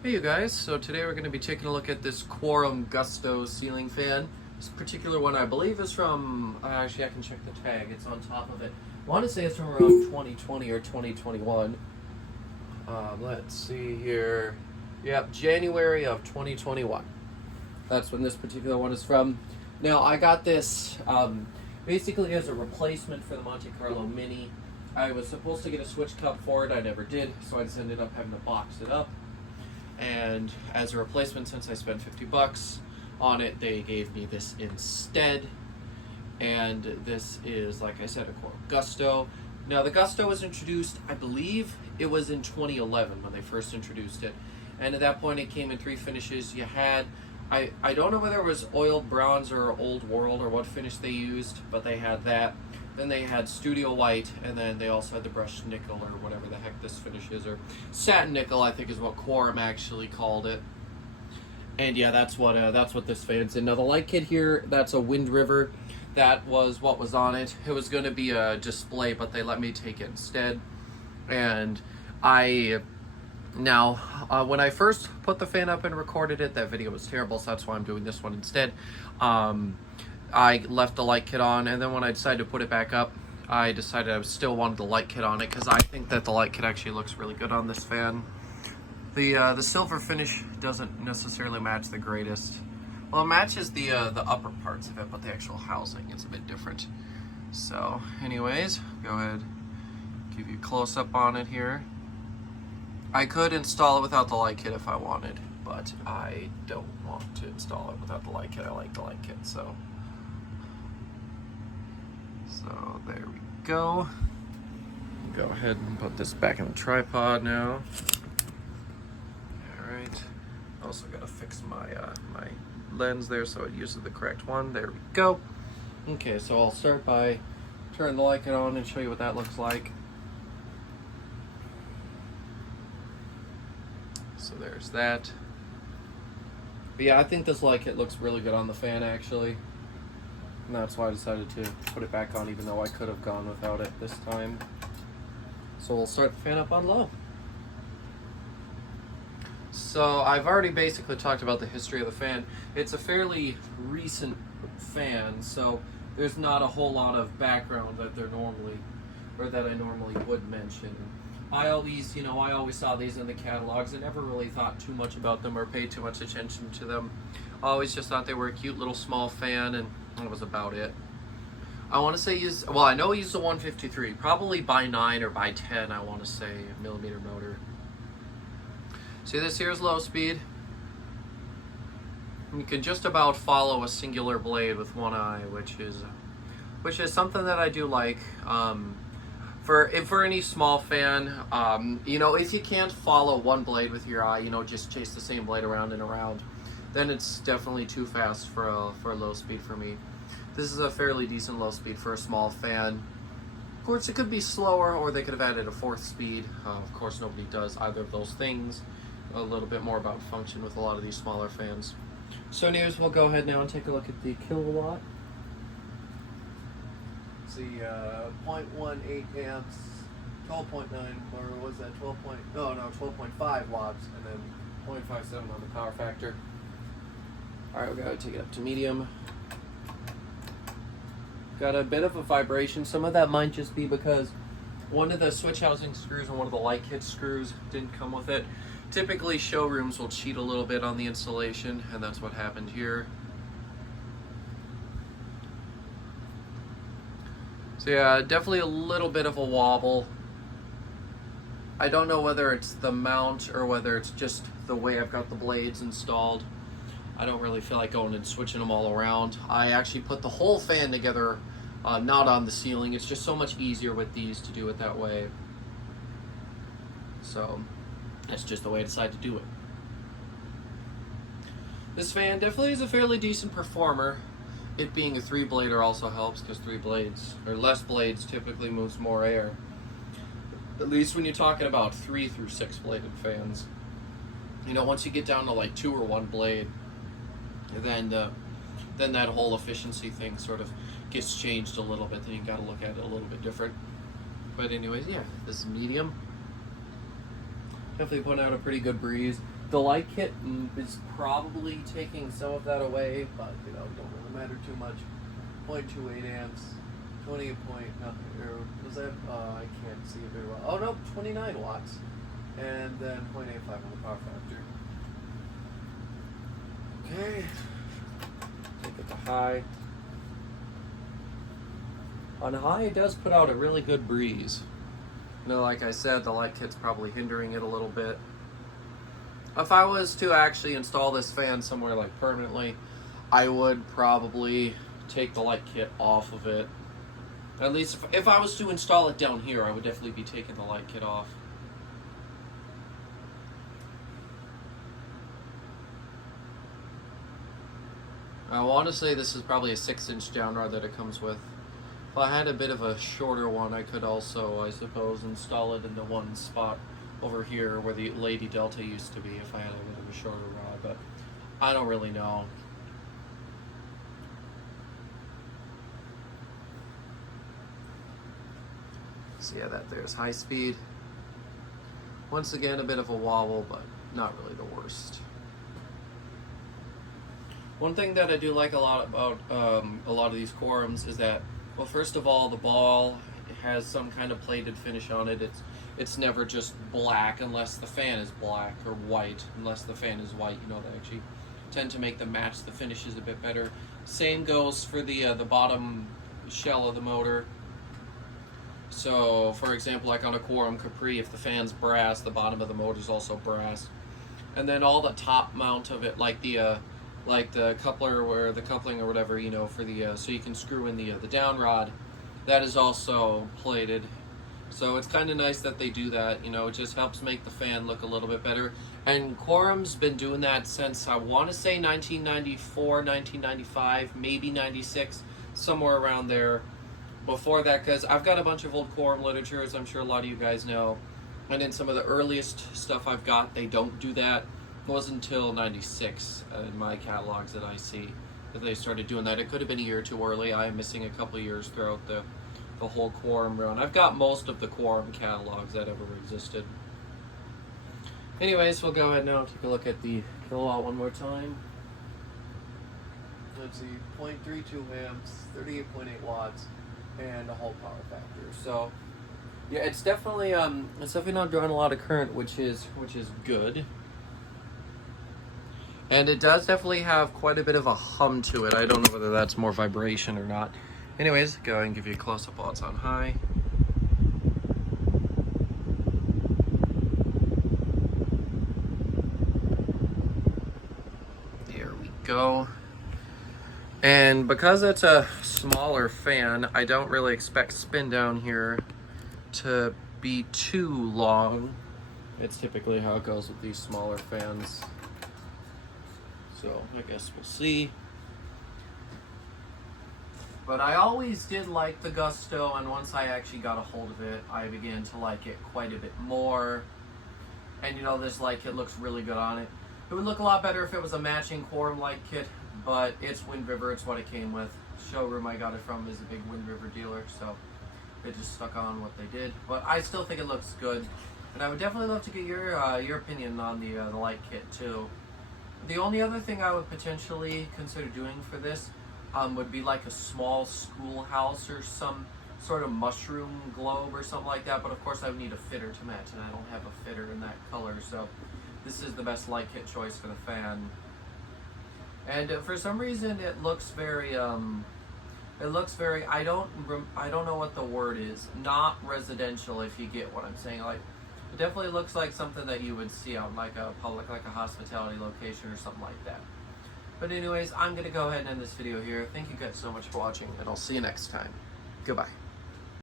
Hey you guys, so today we're going to be taking a look at this Quorum Gusto ceiling fan. This particular one I believe is from, actually I can check the tag, it's on top of it. I want to say it's from around 2020 or 2021. Let's see here. Yep, January of 2021. That's when this particular one is from. Now I got this basically as a replacement for the Monte Carlo Mini. I was supposed to get a switch cup for it, I never did, so I just ended up having to box it up. And as a replacement, since I spent $50 on it, they gave me this instead. And this is, like I said, a Quorum Gusto. Now the Gusto was introduced, I believe it was in 2011 when they first introduced it. And at that point it came in 3 finishes. You had, I don't know whether it was oiled bronze or old world or what finish they used, but they had that. Then they had Studio White, and then they also had the brushed nickel, or whatever the heck this finish is, or satin nickel, I think is what Quorum actually called it. And yeah, that's what this fan's in. Now the light kit here, that's a Wind River. That was what was on it. It was going to be a display, but they let me take it instead. And when I first put the fan up and recorded it, that video was terrible, so that's why I'm doing this one instead. I left the light kit on, and then when I decided to put it back up, I decided I still wanted the light kit on it because I think that the light kit actually looks really good on this fan. The silver finish doesn't necessarily match the greatest. Well, it matches the upper parts of it, but the actual housing is a bit different. So, anyways, go ahead, give you a close-up on it here. I could install it without the light kit if I wanted, but I don't want to install it without the light kit. I like the light kit, so there we go. Go ahead and put this back in the tripod now. All right. Also got to fix my my lens there so it uses the correct one. There we go. Okay, so I'll start by turning the light kit on and show you what that looks like. So there's that. But yeah, I think this light kit looks really good on the fan actually. And that's why I decided to put it back on, even though I could have gone without it this time. So we'll start the fan up on low. So I've already basically talked about the history of the fan. It's a fairly recent fan, so there's not a whole lot of background that I normally would mention. I always saw these in the catalogs. I never really thought too much about them or paid too much attention to them. I always just thought they were a cute little small fan, and that was about it. I want to say I know he used a 153, probably by 9 or by 10, I want to say, millimeter motor. See, this here is low speed. You can just about follow a singular blade with one eye, which is something that I do like. For any small fan, if you can't follow one blade with your eye, just chase the same blade around and around, then it's definitely too fast for a low speed for me. This is a fairly decent low speed for a small fan. Of course, it could be slower, or they could have added a 4th speed. Of course, nobody does either of those things. A little bit more about function with a lot of these smaller fans. So anyways, we'll go ahead now and take a look at the kilowatt. It's the 0.18 amps, 12.9, or was that 12.5 watts, and then 0.57 on the power factor. Alright, we gotta take it up to medium. Got a bit of a vibration. Some of that might just be because one of the switch housing screws and one of the light kit screws didn't come with it. Typically showrooms will cheat a little bit on the installation, and that's what happened here. So yeah, definitely a little bit of a wobble. I don't know whether it's the mount or whether it's just the way I've got the blades installed. I don't really feel like going and switching them all around. I actually put the whole fan together, not on the ceiling. It's just so much easier with these to do it that way. So that's just the way I decided to do it. This fan definitely is a fairly decent performer. It being a 3-blader also helps, because 3 blades, or less blades, typically moves more air. At least when you're talking about 3 through 6 bladed fans. Once you get down to like 2 or 1 blade, then that whole efficiency thing sort of gets changed a little bit. Then you got to look at it a little bit different. But anyways, yeah, this is medium. Definitely putting out a pretty good breeze. The light kit is probably taking some of that away, but you know, don't really matter too much. 0.28 amps, 20 point nothing. Or was that? I can't see it very well. Oh no, 29 watts, and then 0.85 on the power factor. Okay, take it to high. On high, it does put out a really good breeze. You know, like I said, the light kit's probably hindering it a little bit. If I was to actually install this fan somewhere like permanently, I would probably take the light kit off of it. At least if I was to install it down here, I would definitely be taking the light kit off. I want to say this is probably a 6-inch downrod that it comes with. If I had a bit of a shorter one, I could also, I suppose, install it in the one spot over here where the Lady Delta used to be if I had a bit of a shorter rod, but I don't really know. So yeah, that there's high speed. Once again, a bit of a wobble, but not really the worst. One thing that I do like a lot about a lot of these Quorums is that, well, first of all, the ball has some kind of plated finish on it. It's never just black unless the fan is black, or white unless the fan is white. You know, they actually tend to make them match the finishes a bit better. Same goes for the bottom shell of the motor. So, for example, like on a Quorum Capri, if the fan's brass, the bottom of the motor is also brass. And then all the top mount of it, like the coupler or the coupling or whatever, you know, for the so you can screw in the down rod, that is also plated. So it's kind of nice that they do that. You know, it just helps make the fan look a little bit better. And Quorum's been doing that since, I want to say 1994, 1995, maybe 96, somewhere around there. Before that, because I've got a bunch of old Quorum literature, as I'm sure a lot of you guys know, and in some of the earliest stuff I've got, they don't do that. It wasn't until 96 in my catalogs that I see that they started doing that. It could have been a year too early. I am missing a couple of years throughout the whole Quorum run. I've got most of the Quorum catalogs that ever existed. Anyways, we'll go ahead now and take a look at the kilowatt one more time. Let's see, 0.32 amps, 38.8 watts, and a whole power factor. So yeah, it's definitely not drawing a lot of current, which is good. And it does definitely have quite a bit of a hum to it. I don't know whether that's more vibration or not. Anyways, go ahead and give you a close-up while it's on high. There we go. And because it's a smaller fan, I don't really expect spin down here to be too long. It's typically how it goes with these smaller fans. So I guess we'll see. But I always did like the Gusto, and once I actually got a hold of it, I began to like it quite a bit more. And you know, this light kit looks really good on it. It would look a lot better if it was a matching Quorum light kit, but it's Wind River, it's what it came with. Showroom I got it from is a big Wind River dealer, so they just stuck on what they did. But I still think it looks good, and I would definitely love to get your opinion on the light kit too. The only other thing I would potentially consider doing for this would be like a small schoolhouse or some sort of mushroom globe or something like that, but of course I would need a fitter to match, and I don't have a fitter in that color, so this is the best light kit choice for the fan. And for some reason it looks very I don't know what the word is, not residential, if you get what I'm saying. Like, it definitely looks like something that you would see out like a public, like a hospitality location or something like that. But anyways, I'm gonna go ahead and end this video here. Thank you guys so much for watching, and I'll see you next time. Goodbye.